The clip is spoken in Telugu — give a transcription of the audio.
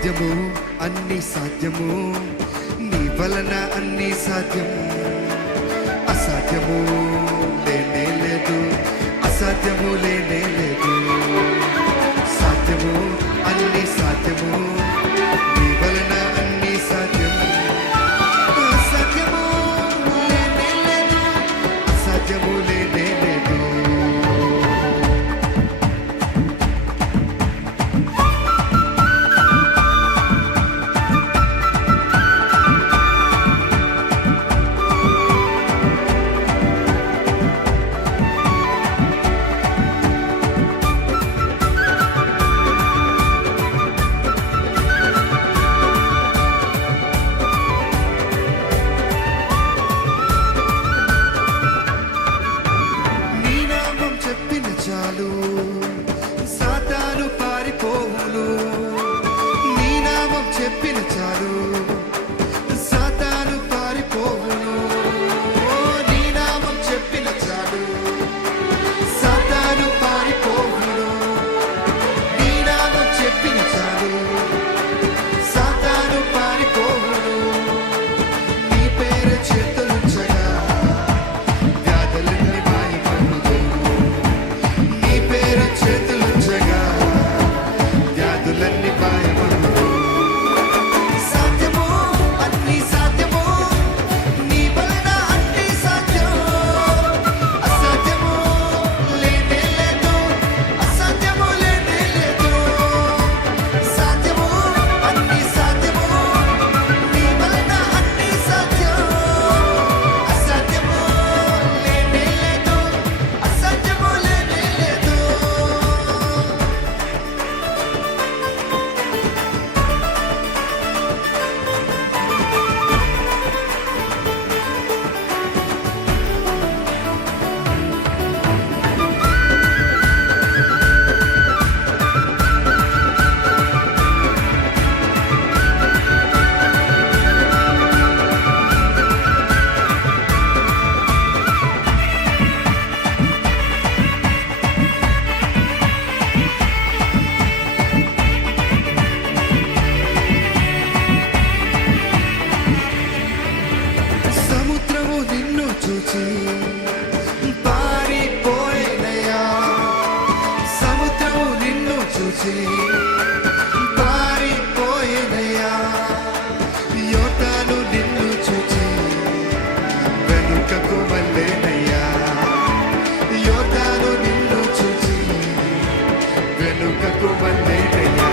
సాధ్యము, అన్ని సాధ్యము, నీ వలన అన్ని సాధ్యం. అసాధ్యము లేనే లేదు, అసాధ్యము లేనే లేదు. సాధ్యము, అన్ని సాధ్యము, నీ వలన అన్ని సాధ్యం. అసాధ్యము లేనే లేదు, అసాధ్యము లేనే లేదు. చాలు సాతాను పారిపోవును, నీ నామం చెప్పిన చాలు సాతాను పారిపోవును. నీ నామం చెప్పిన చాలు సాతాను పారిపోవును, నీ నామం చెప్పిన చాలు సాతాను పారిపోవును. నీ పేరు చేతులుంచగా వ్యాధులన్నీ మాయమవును, నీ పేరు చేతులుంచగా వ్యాధులన్నీ మాయమవును. సాధ్యము, అన్ని సాధ్యము, నీ వలన అన్ని సాధ్యం. అసాధ్యము లేనే లేదు, అసాధ్యము లేనే లేదు. సాధ్యము, అన్ని సాధ్యము, నీ వలన అన్ని సాధ్యం. అసాధ్యము లేనే లేదు, అసాధ్యము లేనే లేదు. సముద్రము నిన్ను చూచి పారిపోయినయా, సముద్రము నిన్ను చూచి పారిపోయినయా. యోర్దాను నిన్ను చూచి వెనుకకు మళ్ళేనయ్యా, యోర్దాను నిన్ను చూచి వెనుకకు మళ్ళేనయ్యా.